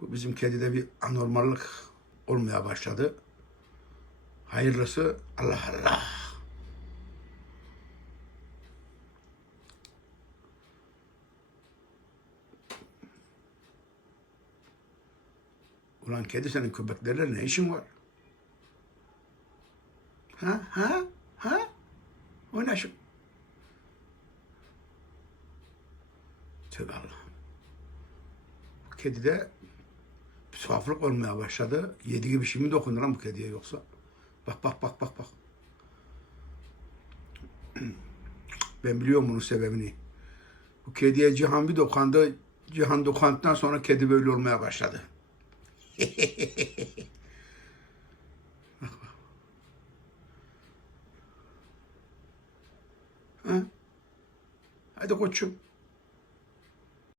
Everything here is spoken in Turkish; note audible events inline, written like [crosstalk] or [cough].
Bu bizim kedide bir anormallik olmaya başladı. Hayırlısı Allah Allah. Ulan kedi senin köpeklerle ne işin var? Ha ha ha? Oyna şu. Tövbe Allah'ım. Bu kedide bir tuhaflık olmaya başladı. Yediği bir şey mi dokundu lan bu kediye yoksa? Bak bak bak bak bak. [clears throat] Ben biliyorum bunun sebebini. Bu kediye Cihan bir dokandı. Cihan dokandıktan sonra kedi böyle olmaya başladı. [laughs] Ha? Hadi koçum.